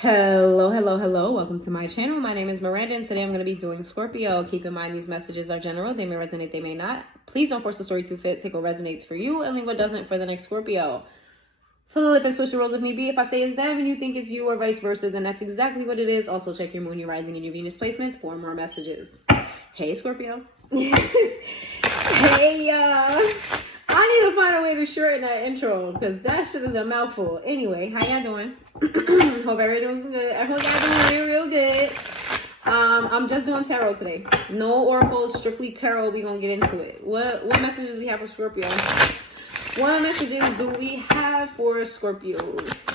Hello, hello, hello. Welcome to my channel. My name is Miranda, and today I'm going to be doing Scorpio. Keep in mind these messages are general. They may resonate, they may not. Please don't force the story to fit. Take what resonates for you and leave what doesn't for the next Scorpio. Flip and switch the roles if need be. If I say it's them and you think it's you or vice versa, then that's exactly what it is. Also, check your moon, your rising, and your Venus placements for more messages. Hey, Scorpio. Hey, I need to find a way to shorten that intro because that shit is a mouthful. Anyway, how y'all doing? Hope everybody's doing good. I hope y'all doing real good. I'm just doing tarot today. No oracles, strictly tarot. We gonna get into it. What messages we have for Scorpio? What messages do we have for Scorpios?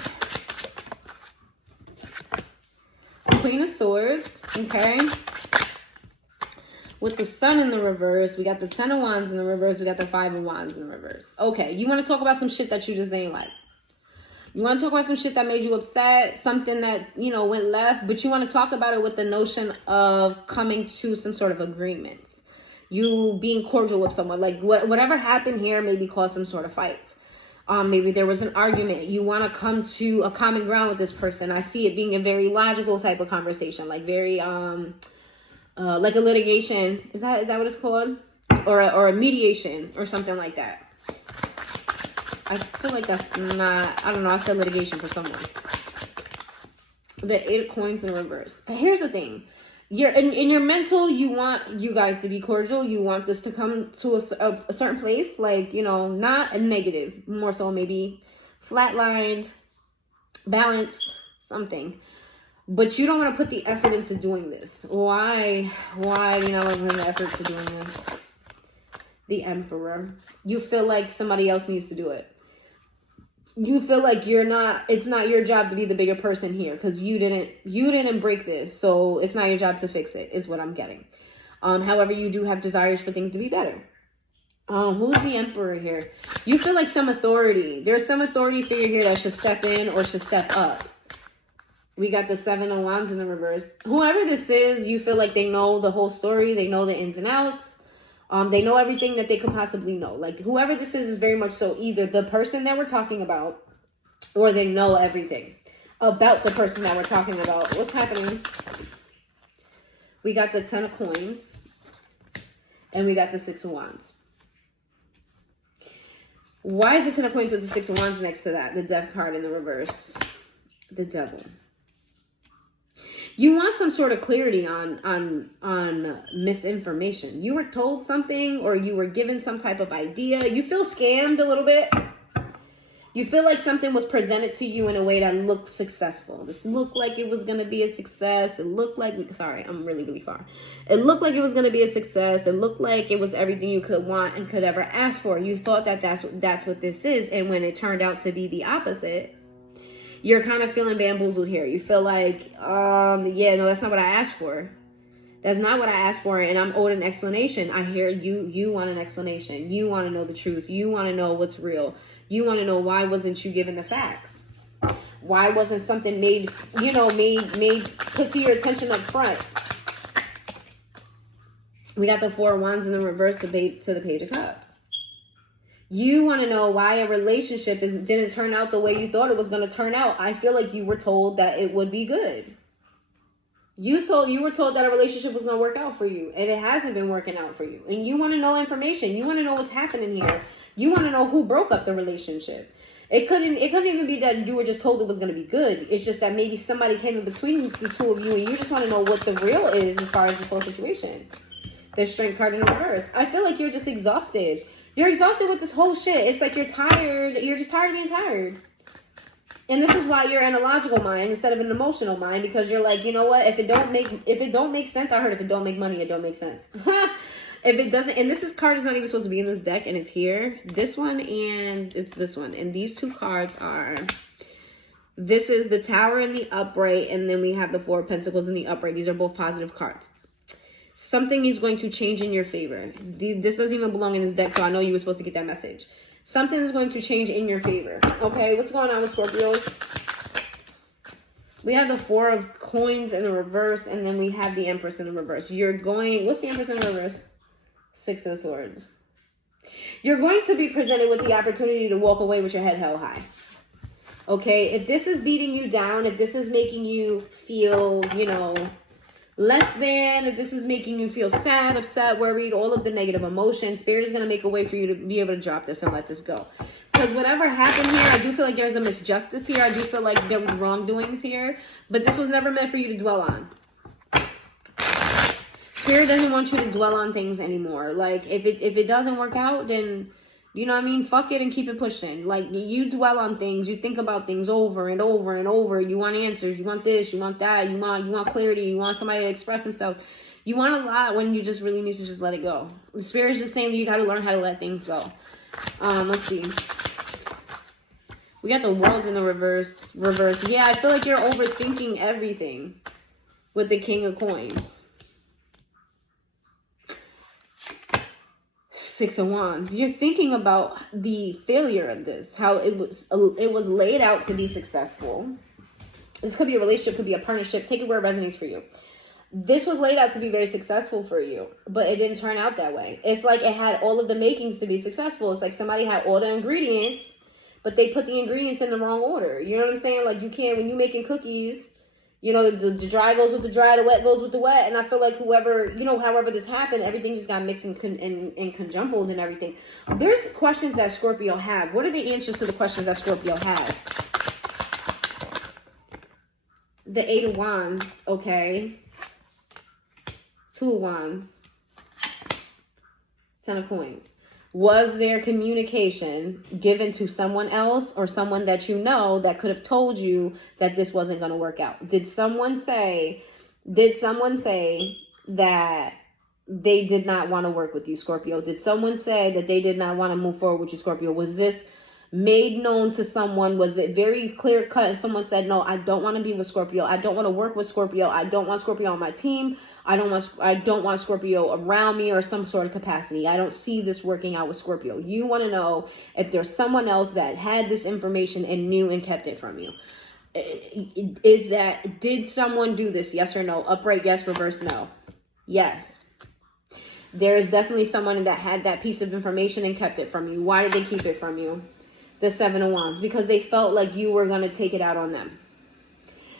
Queen of Swords, okay? With the Sun in the reverse, we got the Ten of Wands in the reverse, we got the Five of Wands in the reverse. Okay, you want to talk about some shit that you just ain't like. You want to talk about some shit that made you upset, something that, went left, but you want to talk about it with the notion of coming to some sort of agreement. You being cordial with someone. Like, whatever happened here maybe caused some sort of fight. Maybe there was an argument. You want to come to a common ground with this person. I see it being a very logical type of conversation. Like, very, like a litigation. Is that what it's called? Or a mediation or something like that. I feel like that's not, I don't know, I said litigation for someone. The Eight of Coins in reverse. Here's the thing. You're in your mental, you want you guys to be cordial. You want this to come to a certain place, like, not a negative, more so maybe flatlined, balanced, something. But you don't want to put the effort into doing this. Why do you not want to put the effort to doing this? The Emperor. You feel like somebody else needs to do it. You feel like it's not your job to be the bigger person here because you didn't break this. So it's not your job to fix it is what I'm getting. However, you do have desires for things to be better. Who's the Emperor here? You feel like some authority. There's some authority figure here that should step in or should step up. We got the Seven of Wands in the reverse. Whoever this is, you feel like they know the whole story. They know the ins and outs. They know everything that they could possibly know. Like, whoever this is very much so either the person that we're talking about or they know everything about the person that we're talking about. What's happening? We got the Ten of Coins and we got the Six of Wands. Why is the Ten of Coins with the Six of Wands next to that? The Death card in the reverse. The Devil. You want some sort of clarity on misinformation. You were told something or you were given some type of idea. You feel scammed a little bit. You feel like something was presented to you in a way that looked successful. This looked like it was going to be a success. It looked like, sorry, I'm really, really far. It looked like it was going to be a success. It looked like it was everything you could want and could ever ask for. You thought that that's what this is. And when it turned out to be the opposite, you're kind of feeling bamboozled here. You feel like, yeah, no, that's not what I asked for. That's not what I asked for, and I'm owed an explanation. I hear you want an explanation. You want to know the truth. You want to know what's real. You want to know why wasn't you given the facts? Why wasn't something made put to your attention up front? We got the Four of Wands in the reverse to the Page of Cups. You want to know why a relationship didn't turn out the way you thought it was going to turn out. I feel like you were told that it would be good. You were told that a relationship was going to work out for you, and it hasn't been working out for you. And you want to know information. You want to know what's happening here. You want to know who broke up the relationship. It couldn't even be that you were just told it was going to be good. It's just that maybe somebody came in between the two of you, and you just want to know what the real is as far as this whole situation. There's Strength card in the reverse. I feel like you're just exhausted. You're exhausted with this whole shit. It's like you're tired. You're just tired of being tired. And this is why you're in a logical mind instead of an emotional mind, because you're like, you know what? If it don't make sense, I heard if it don't make money, it don't make sense. If it doesn't, and card is not even supposed to be in this deck, and it's here. This one and it's this one. And these two cards are, this is the Tower in the upright, and then we have the Four of Pentacles in the upright. These are both positive cards. Something is going to change in your favor. This doesn't even belong in this deck, so I know you were supposed to get that message. Something is going to change in your favor. Okay, what's going on with Scorpios? We have the Four of Coins in the reverse, and then we have the Empress in the reverse. What's the Empress in the reverse? Six of Swords. You're going to be presented with the opportunity to walk away with your head held high. Okay, if this is beating you down, if this is making you feel, you know, less than, if this is making you feel sad, upset, worried, all of the negative emotions, Spirit is going to make a way for you to be able to drop this and let this go. Because whatever happened here, I do feel like there's a misjustice here. I do feel like there was wrongdoings here. But this was never meant for you to dwell on. Spirit doesn't want you to dwell on things anymore. Like, if it doesn't work out, then, you know what I mean? Fuck it and keep it pushing. Like, you dwell on things. You think about things over and over and over. You want answers. You want this. You want that. You want clarity. You want somebody to express themselves. You want a lot when you just really need to just let it go. The Spirit is just saying that you got to learn how to let things go. Let's see. We got the World in the reverse. Yeah, I feel like you're overthinking everything with the King of Coins. Six of Wands. You're thinking about the failure of this, how it was laid out to be successful. This could be a relationship, could be a partnership. Take it where it resonates for you. This was laid out to be very successful for you, but it didn't turn out that way. It's like it had all of the makings to be successful. It's like somebody had all the ingredients, but they put the ingredients in the wrong order. You know what I'm saying? Like, you can't, when you're making cookies, you know, the dry goes with the dry, the wet goes with the wet. And I feel like whoever, you know, however this happened, everything just got mixed and conjumbled and everything. There's questions that Scorpio have. What are the answers to the questions that Scorpio has? The Eight of Wands, okay. Two of Wands. Ten of Coins. Was there communication given to someone else or someone that you know that could have told you that this wasn't going to work out? Did someone say that they did not want to work with you, Scorpio? Did someone say that they did not want to move forward with you, Scorpio? Was this made known to someone? Was it very clear cut and someone said, no, I don't want to be with Scorpio. I don't want to work with Scorpio. I don't want Scorpio on my team. I don't want Scorpio around me or some sort of capacity. I don't see this working out with Scorpio. You want to know if there's someone else that had this information and knew and kept it from you. Did someone do this? Yes or no? Upright, yes. Reverse, no. Yes. There is definitely someone that had that piece of information and kept it from you. Why did they keep it from you? The Seven of Wands. Because they felt like you were going to take it out on them.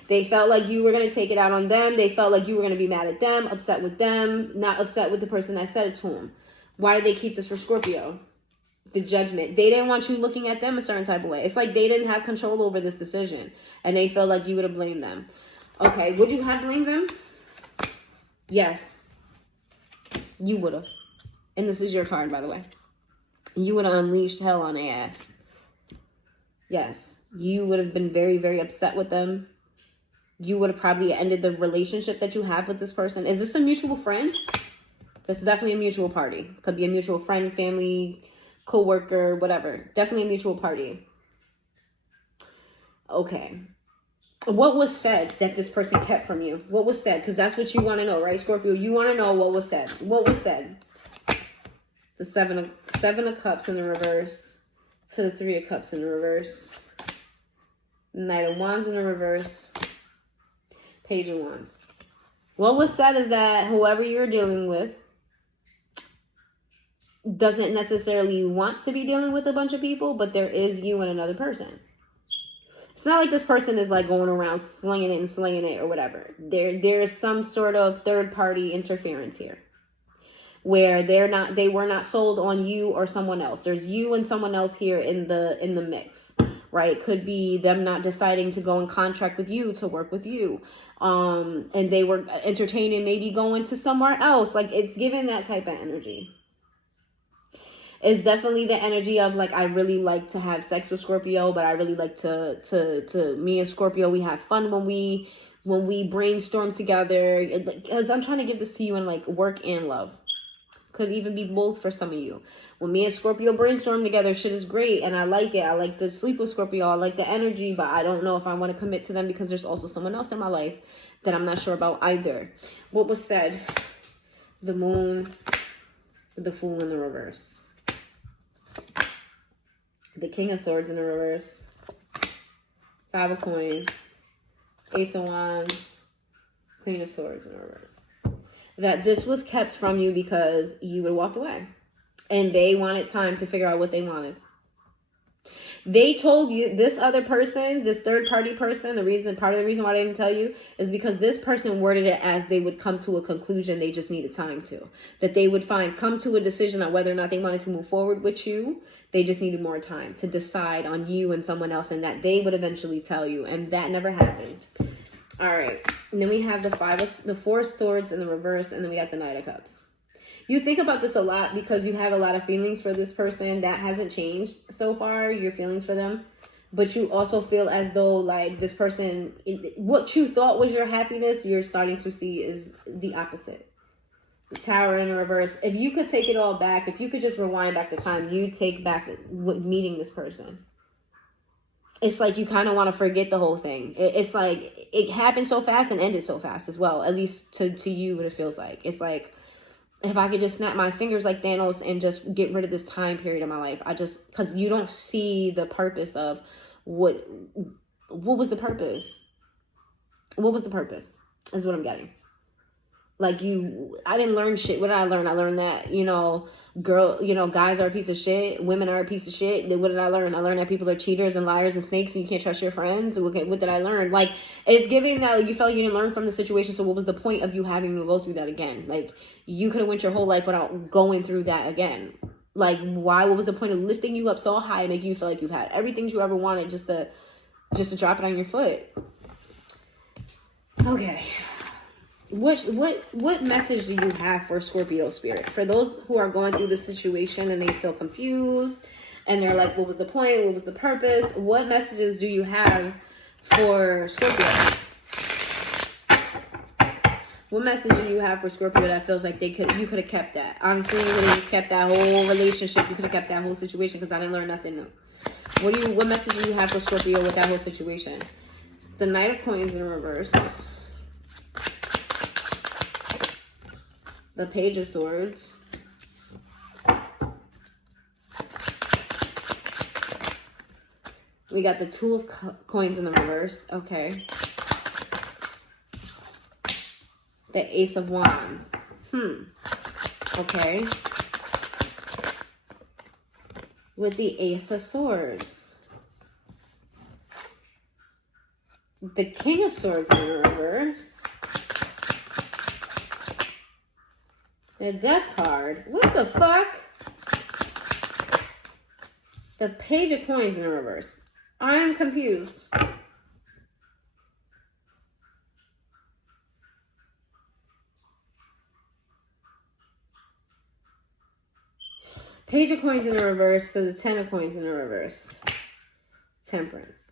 They felt like you were going to take it out on them. They felt like you were going to be mad at them, upset with them, not upset with the person that said it to them. Why did they keep this for Scorpio? The Judgment. They didn't want you looking at them a certain type of way. It's like they didn't have control over this decision. And they felt like you would have blamed them. Okay, would you have blamed them? Yes. You would have. And this is your card, by the way. You would have unleashed hell on their ass. Yes. You would have been very, very upset with them. You would have probably ended the relationship that you have with this person. Is this a mutual friend? This is definitely a mutual party. Could be a mutual friend, family, co-worker, whatever. Definitely a mutual party. Okay. What was said that this person kept from you? What was said? Because that's what you want to know, right, Scorpio? You want to know what was said. What was said? The Seven of Cups in the reverse. To the Three of Cups in the reverse. Knight of Wands in the reverse. Page of Wands. What was said is that whoever you're dealing with doesn't necessarily want to be dealing with a bunch of people, but there is you and another person. It's not like this person is like going around slinging it or whatever. There is some sort of third party interference here where they were not sold on you or someone else. There's you and someone else here in the mix. Right? Could be them not deciding to go in contract with you to work with you. And they were entertaining maybe going to somewhere else. Like, it's given that type of energy. It's definitely the energy of like, I really like to have sex with Scorpio, but I really like to me and Scorpio, we have fun when we brainstorm together. Because I'm trying to give this to you in like work and love. Could even be both for some of you. When me and Scorpio brainstorm together, shit is great. And I like it. I like to sleep with Scorpio. I like the energy. But I don't know if I want to commit to them because there's also someone else in my life that I'm not sure about either. What was said? The Moon. The Fool in the reverse. The King of Swords in the reverse. Five of Coins. Ace of Wands. Queen of Swords in the reverse. That this was kept from you because you would walk away. And they wanted time to figure out what they wanted. They told you, this other person, this third party person, part of the reason why they didn't tell you is because this person worded it as they would come to a conclusion they just needed time to. That they would come to a decision on whether or not they wanted to move forward with you. They just needed more time to decide on you and someone else, and that they would eventually tell you. And that never happened. All right. And then we have the Four of Swords in the reverse, and then we got the Knight of Cups. You think about this a lot because you have a lot of feelings for this person. That hasn't changed so far, your feelings for them. But you also feel as though like this person, what you thought was your happiness, you're starting to see is the opposite. The Tower in reverse. If you could take it all back, if you could just rewind back the time, you take back meeting this person. It's like you kind of want to forget the whole thing. It's like it happened so fast and ended so fast as well. At least to you, what it feels like. It's like, if I could just snap my fingers like Thanos and just get rid of this time period of my life. Because you don't see the purpose of what was the purpose? What was the purpose? Is what I'm getting. Like I didn't learn shit. What did I learn? I learned that, guys are a piece of shit. Women are a piece of shit. What did I learn? I learned that people are cheaters and liars and snakes and you can't trust your friends. What did I learn? Like, it's giving that like, you felt like you didn't learn from the situation. So what was the point of you having to go through that again? Like, you could have went your whole life without going through that again. Like, why? What was the point of lifting you up so high and making you feel like you've had everything you ever wanted just to drop it on your foot? Okay. What message do you have for Scorpio spirit? For those who are going through this situation and they feel confused and they're like, what was the point? What was the purpose? What messages do you have for Scorpio? What message do you have for Scorpio that feels like you could have kept that? Honestly, you could have just kept that whole relationship. You could have kept that whole situation because I didn't learn nothing new. What message do you have for Scorpio with that whole situation? The Knight of Coins in reverse. The Page of Swords. We got the Two of Coins in the reverse. Okay. The Ace of Wands. Okay. With the Ace of Swords. The King of Swords in the reverse. The Death card. What the fuck? The Page of Coins in the reverse. I'm confused. Page of Coins in the reverse to the Ten of Coins in the reverse. Temperance.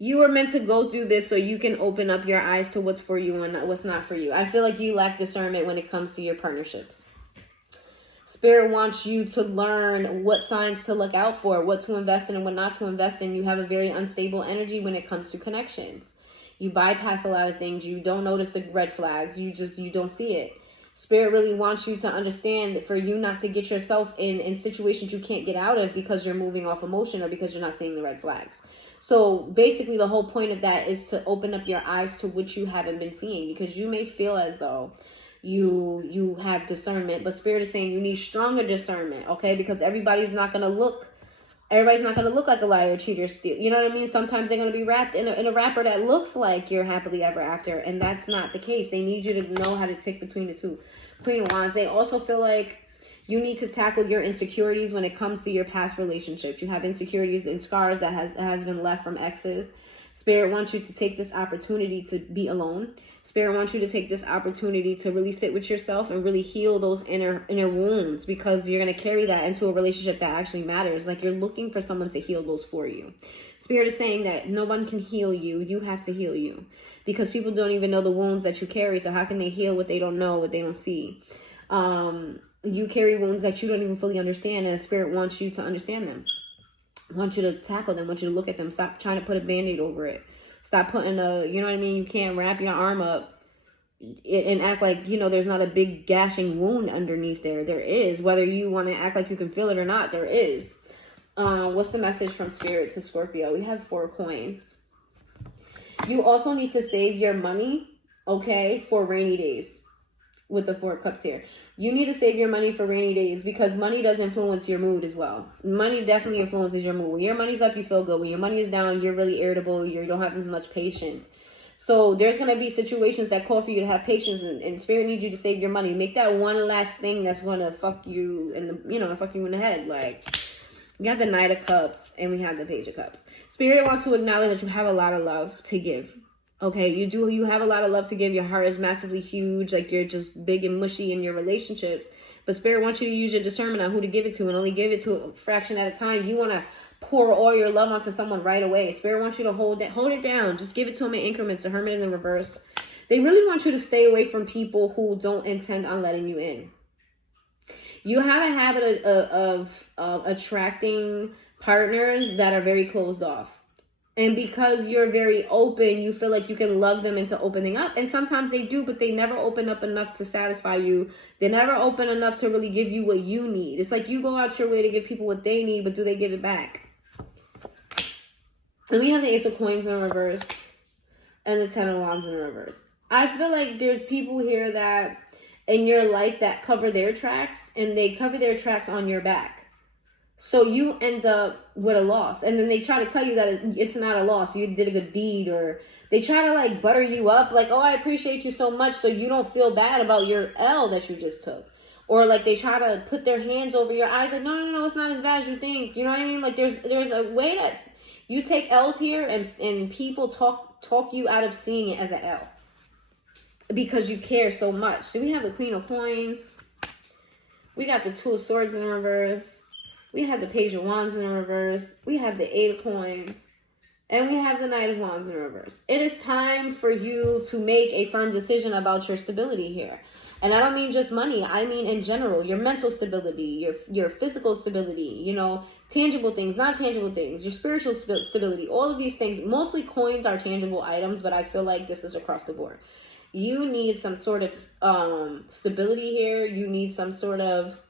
You were meant to go through this so you can open up your eyes to what's for you and what's not for you. I feel like you lack discernment when it comes to your partnerships. Spirit wants you to learn what signs to look out for, what to invest in and what not to invest in. You have a very unstable energy when it comes to connections. You bypass a lot of things. You don't notice the red flags. You don't see it. Spirit really wants you to understand that for you not to get yourself in situations you can't get out of because you're moving off emotion or because you're not seeing the red flags. So basically the whole point of that is to open up your eyes to what you haven't been seeing, because you may feel as though you have discernment, but Spirit is saying you need stronger discernment, okay? Because everybody's not going to look like a liar, cheater, steal. You know what I mean? Sometimes they're going to be wrapped in a wrapper that looks like you're happily ever after, and that's not the case. They need you to know how to pick between the two. Queen of Wands, they also feel like you need to tackle your insecurities when it comes to your past relationships. You have insecurities and scars that has been left from exes. Spirit wants you to take this opportunity to be alone. Spirit wants you to take this opportunity to really sit with yourself and really heal those inner wounds, because you're going to carry that into a relationship that actually matters. Like, you're looking for someone to heal those for you. Spirit is saying that no one can heal you. You have to heal you, because people don't even know the wounds that you carry. So how can they heal what they don't know, what they don't see? You carry wounds that you don't even fully understand, and Spirit wants you to understand them. Want you to tackle them, want you to look at them. Stop trying to put a band-aid over it. Stop putting you know what I mean? You can't wrap your arm up and act like, there's not a big gashing wound underneath there. There is. Whether you want to act like you can feel it or not, there is. What's the message from Spirit to Scorpio? We have 4 coins. You also need to save your money, okay, for rainy days. with the 4 of Cups here. You need to save your money for rainy days because money does influence your mood as well. Money definitely influences your mood. When your money's up, you feel good. When your money is down, you're really irritable. You don't have as much patience. So there's going to be situations that call for you to have patience, and Spirit needs you to save your money. Make that one last thing that's going to fuck you in the, fuck you in the head. Like, we got the Knight of Cups and we have the Page of Cups. Spirit wants to acknowledge that you have a lot of love to give. Okay, you have a lot of love to give. Your heart is massively huge. Like, you're just big and mushy in your relationships. But Spirit wants you to use your discernment on who to give it to and only give it to a fraction at a time. You want to pour all your love onto someone right away. Spirit wants you to hold it down. Just give it to them in increments. The Hermit in the reverse. They really want you to stay away from people who don't intend on letting you in. You have a habit of attracting partners that are very closed off. And because you're very open, you feel like you can love them into opening up. And sometimes they do, but they never open up enough to satisfy you. They never open enough to really give you what you need. It's like you go out your way to give people what they need, but do they give it back? And we have the Ace of Coins in reverse and the 10 of Wands in reverse. I feel like there's people here that in your life that cover their tracks, and they cover their tracks on your back. So you end up with a loss. And then they try to tell you that it's not a loss. You did a good deed. Or they try to like butter you up. Like, oh, I appreciate you so much. So you don't feel bad about your L that you just took. Or like they try to put their hands over your eyes. Like, no, it's not as bad as you think. You know what I mean? Like there's a way that you take L's here and people talk you out of seeing it as an L. Because you care so much. So we have the Queen of Coins. We got the 2 of Swords in reverse. We have the Page of Wands in reverse. We have the 8 of Coins. And we have the Knight of Wands in reverse. It is time for you to make a firm decision about your stability here. And I don't mean just money. I mean in general, your mental stability, your physical stability, tangible things, not tangible things, your spiritual stability, all of these things. Mostly coins are tangible items, but I feel like this is across the board. You need some sort of stability here. You need some sort of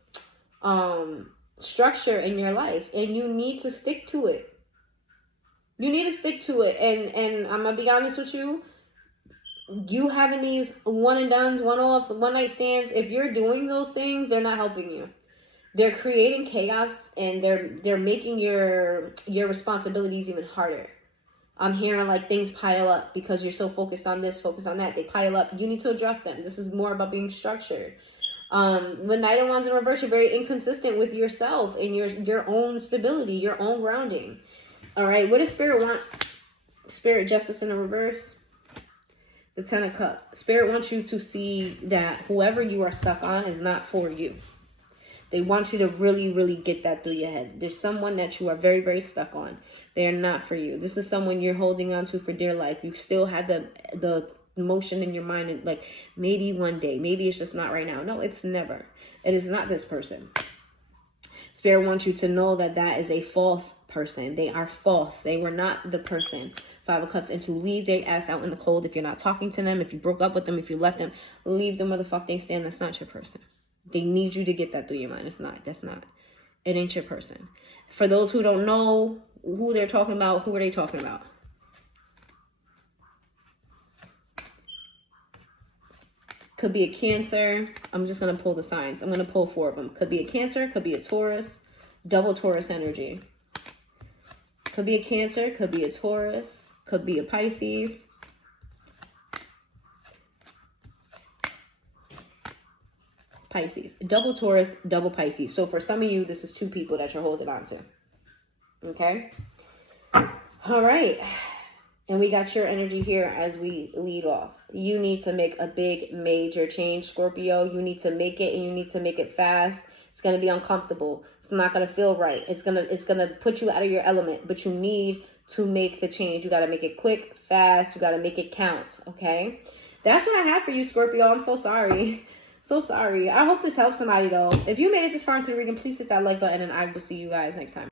structure in your life, and you need to stick to it. You need to stick to it. And I'm gonna be honest with you. You having these one and dones, one offs, one night stands, if you're doing those things, they're not helping you. They're creating chaos, and they're making your responsibilities even harder. I'm hearing like things pile up because you're so focused on this, focused on that. They pile up. You need to address them. This is more about being structured. The Knight of Wands in reverse, you're very inconsistent with yourself and your own stability, your own grounding. All right. What does Spirit want? Spirit, Justice in the reverse. The 10 of Cups. Spirit wants you to see that whoever you are stuck on is not for you. They want you to really, really get that through your head. There's someone that you are very, very stuck on. They are not for you. This is someone you're holding on to for dear life. You still have the emotion in your mind, and like maybe one day, maybe it's just not right now. No, it's never. It is not this person. Spirit wants you to know that that is a false person. They are false. They were not the person. 5 of Cups, and to leave their ass out in the cold. If you're not talking to them, if you broke up with them, if you left them, leave them where the fuck they stand. That's not your person. They need you to get that through your mind. It ain't your person. For those who don't know who they're talking about, who are they talking about? Could be a Cancer. I'm just going to pull the signs. I'm going to pull 4 of them. Could be a Cancer. Could be a Taurus. Double Taurus energy. Could be a Cancer. Could be a Taurus. Could be a Pisces. Pisces. Double Taurus, double Pisces. So for some of you, this is 2 people that you're holding on to. Okay? All right. And we got your energy here as we lead off. You need to make a big, major change, Scorpio. You need to make it, and you need to make it fast. It's going to be uncomfortable. It's not going to feel right. It's going to put you out of your element, but you need to make the change. You got to make it quick, fast. You got to make it count. Okay? That's what I have for you, Scorpio. I'm so sorry. So sorry. I hope this helps somebody, though. If you made it this far into the reading, please hit that like button, and I will see you guys next time.